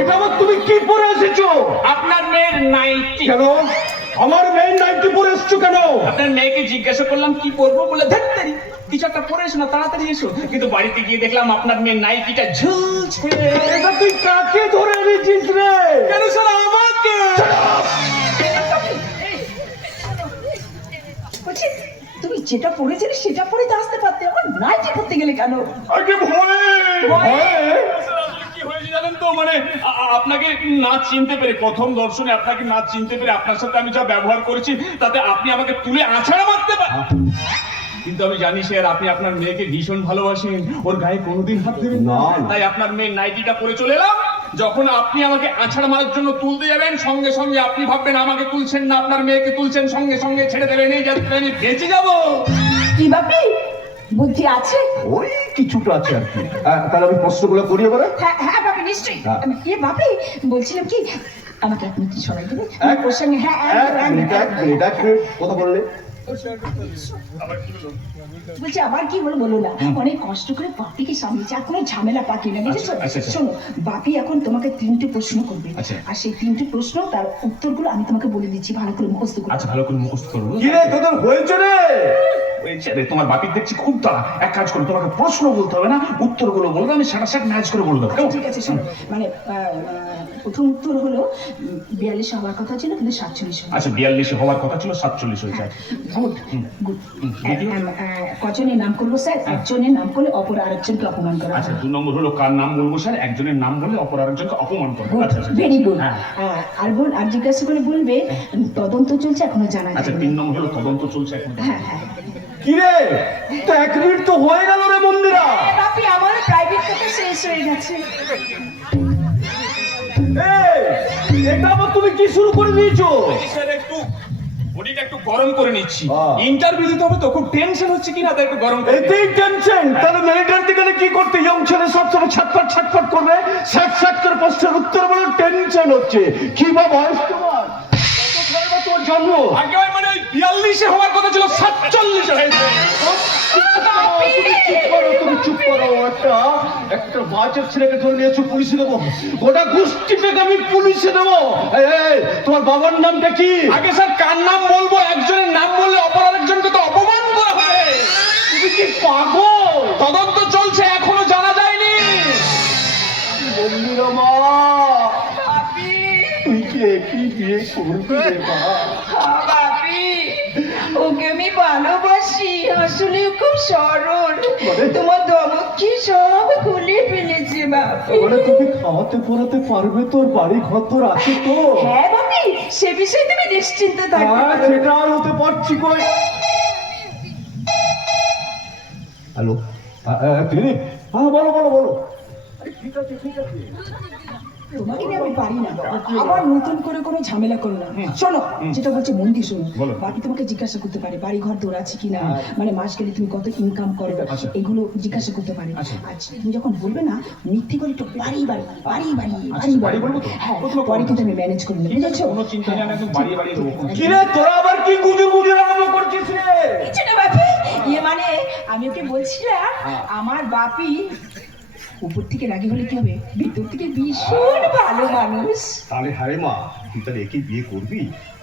এটা আবার তুমি কি পরে এসেছো? আপনার মেয়ের নাইটি। কেন আমার মেয়ের নাইটি পরে এসছো কেন? আপনার মেয়েকে জিজ্ঞাসা করলাম কি পরবো, বলে ধরতারি কিছু একটা পরে এসো না, তাড়াতাড়ি এসো। কিন্তু বাড়িতে গিয়ে দেখলাম আপনার মেয়ের নাইটিটা ঝুলছে। এটা তুই কাকে ধরে এনেছিস রে? কেন স্যার আমাকে? বলছি তুমি যেটা পড়েছিলে সেটা পরে তো আসতে পারতে, আমার নাইটি পড়তে গেলে কেন? আগে ভয়ে কি হয়েছে জানেন তো, মানে আপনাকে না চিনতে পেরে, প্রথম দর্শনে আপনাকে না চিনতে পেরে আপনার সাথে আমি যা ব্যবহার করেছি তাতে আপনি আমাকে তুলে আছাড়া মারতে পারেন। কিন্তু আমি জানি স্যার আপনি আপনার মেয়েকে ভীষণ ভালোবাসেন, ওর গায়ে কোনোদিন হাত দেবেন না। তাই আপনার মেয়ের নাইটিটা পরে চলে এলাম। যখন আপনি আমাকে আছাড় মারার জন্য তুলতে যাবেন, সঙ্গে সঙ্গে আপনি ভাববেন আমাকে তুলছেন না, আপনার মেয়েকে তুলছেন, সঙ্গে সঙ্গে ছেড়ে দেবেন, এই যাত্রা আমি বেঁচে যাবো। কি বাপি বুদ্ধি আছে? ওই কিছুটা আছে আর কি। তাহলে আমি প্রশ্নগুলো করি এবারে। হ্যাঁ হ্যাঁ বাপি নিশ্চয়ই। হ্যাঁ। এ বাপি বলছিলাম কি, আমাকে এক মিনিট সময় দেবে? এক- ওর সঙ্গে হ্যাঁ এক মিনিট কথা বললে। বলছি আবার কি বলো বলো না, অনেক কষ্ট করে বাপিকে সামলেছি, আর কোনো ঝামেলা পাকি না, বুঝেছো? আচ্ছা। শোনো, বাপি এখন তোমাকে 3টে প্রশ্ন করবে, আচ্ছা। আর সেই 3টে প্রশ্ন তার উত্তরগুলো আমি তোমাকে বলে দিচ্ছি, ভালো করে মুখস্থ করো। আচ্ছা, ভালো করে মুখস্থ করবো। কি রে তোদের হয়েছে রে? তোমার বাপির দেখছি খুব তাড়া। এক কাজ করো, তোমাকে প্রশ্ন বলতে হবে না, উত্তরগুলো বলবো, আমি সাটা ম্যাচ করে বলে দেবো। ঠিক আছে শোনো, মানে প্রথম উত্তর হলো 42 হওয়ার কথা ছিল কিন্তু 47 হলো। আচ্ছা, 42 হওয়ার কথা ছিল, 47 হয়েছে। Good good. দ্বিতীয়? কজনের নাম করবো স্যার? একজনের নাম করলে অপর আরেকজনকে অপমান করা। আচ্ছা, 2 নম্বর হলো কার নাম বলবো স্যার? একজনের নাম বললে অপর আরেকজনকে অপমান করবে। আচ্ছা আচ্ছা। Very good. হ্যাঁ। আর জিজ্ঞাসা করে বলবে তদন্ত চলছে এখনো জানা আচ্ছা, যায় 3 নম্বর হলো তদন্ত চলছে এখন। হ্যাঁ হ্যাঁ। কি রে তো 1 মিনিট তো হয়ে গেল রে মন্দিরা। বাপি আমার প্রাইভেট কথা শেষ হয়ে গেছে। এটা আবার তুমি কি শুরু করে দিয়েছো? স্যার একটু বডিটা একটু গরম করে নিচ্ছি, হ্যাঁ। ইন্টারভিউ দিতে হবে তো, খুব টেনশন হচ্ছে কিনা তাই একটু গরম করে এতেই টেনশন? তাহলে মিলিটারিতে গেলে কি করতে? ইয়ং ছেলে সবসময় ছটফট করবে, ছট করে প্রশ্নের উত্তর বলে টেনশন হচ্ছে। কি বা বয়স তোমার? তোর জন্ম আগে মানে 42 হওয়ার কথা ছিল, 47 হয়েছে। তুমি চুপ করো। একটা বাচ্চা ছেলেকে ধরে নিয়েছো, পুলিশে দেবো, গোটা গোষ্ঠীটাকে আমি পুলিশে দেবো। এই, তোমার বাবার নামটা কি? আগে স্যার কার নাম বলবো? একজনের নাম বললে অপর আরেকজনকে তো অপমান করা হবে। তুমি কি পাগল? তদন্ত চলছে, এখনো জানা যায়নি। মন্দিরা মা, তুই কি একই বিয়ে করবি রে মা? বাপি ওকে আমি ভালোবাসি, আসলে ও খুব সরল, তোমার দমকি সব খুলে ফেলেছে বাপি। মানে তুমি খাওয়াতে পড়াতে পারবে? তোর বাড়ি ঘর তোর আছে তো? হ্যাঁ বাপি, সে বিষয়ে তুমি নিশ্চিন্ত থাকতে হ্যাঁ, পারো। সেটা আর হতে পারছি কই। হ্যালো, তিনি? হ্যাঁ, বলো। আরে ঠিক আছে। তোমাকে নিয়ে আমি পারি না, আবার নতুন করে কোনো ঝামেলা করো না। শোনো, যেটা বলছে মন দিয়ে শোনো। বলো। বাকি তোমাকে জিজ্ঞাসা করতে পারে বাড়ি ঘর দৌড় আছে কিনা, মানে মাস গেলে তুমি কত ইনকাম করো, আচ্ছা। এগুলো জিজ্ঞাসা করতে পারে। আচ্ছা। আচ্ছা তুমি যখন বলবে না, মিথ্যে করে একটু বাড়ি বাড়ি বলবো তো? হ্যাঁ, প্রথমে পরে কিন্তু আমি ম্যানেজ করে নেবো, বুঝেছো? কোনো চিন্তা নেই, আমি একদম বাড়ি দেবো। কি রে তোরা আবার কি গুজুর আরম্ভ করছিস রে? কিছু না বাপি, মানে আমি ওকে বলছিলাম আমার বাপি উপর থেকে রাগি হলে কি হবে, ভিতর থেকে ভীষণ ভালো মানুষ। তাহলে হ্যাঁ মা, তুই তাহলে একে বিয়ে করবি?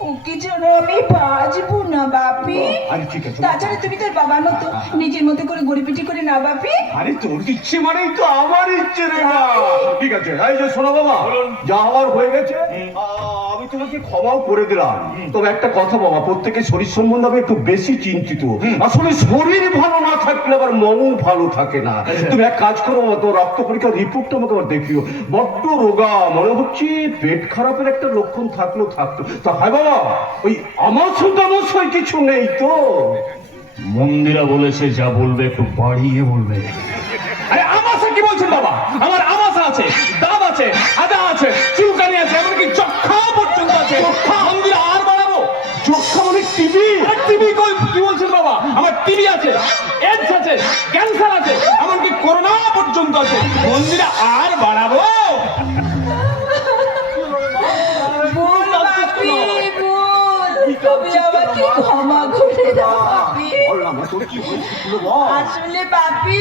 ওকে যেন আমি বাজবো না বাপি। আরে ঠিক আছে। তাছাড়া তুমি তোর বাবার মতো নিজের মতো করে গড়িপিটি করে না বাপি। আরে তোর ইচ্ছে মানেই তো আমার ইচ্ছে রে মা। ঠিক আছে, এই যে শোনো বাবা, যা হওয়ার হয়ে গেছে, আমি তোমাকে ক্ষমাও করে দিলাম। তবে একটা কথা বাবা, প্রত্যেকের শরীর সম্বন্ধে আমি একটু বেশি চিন্তিত। আসলে শরীর ভালো না থাকলে আবার মন ভালো থাকে না। তুমি এক কাজ করো বাবা, তোমার রক্ত পরীক্ষার রিপোর্টটা আমাকে আবার দেখিও। বড্ড রোগা মনে হচ্ছে, পেট খারাপের একটা লক্ষণ থাকতো। তা হয় বাবা, ওই আমার কিছু নেই তো? মন্দিরা বলেছে যা বলবে একটু বাড়িয়ে বলবে। আরে আমাশা কি বলছেন বাবা? আমার আমাশা আছে, দাঁত আছে, আদা আছে, চুলকানি আছে, এমনকি যক্ষা পর্যন্ত আছে। মন্দিরা আর বাড়াবো? যক্ষা মানে টিভি? টিবি কি বলছেন বাবা? আমার টিবি আছে, এডস আছে, ক্যান্সার আছে, এমনকি করোনা পর্যন্ত আছে। মন্দিরা আর বাড়াবো? বল বাপি বল, তুমি আমাকে ক্ষমা করে দাও বাপি। বল না, তোর কি হয়েছিল বল। আসলে বাপি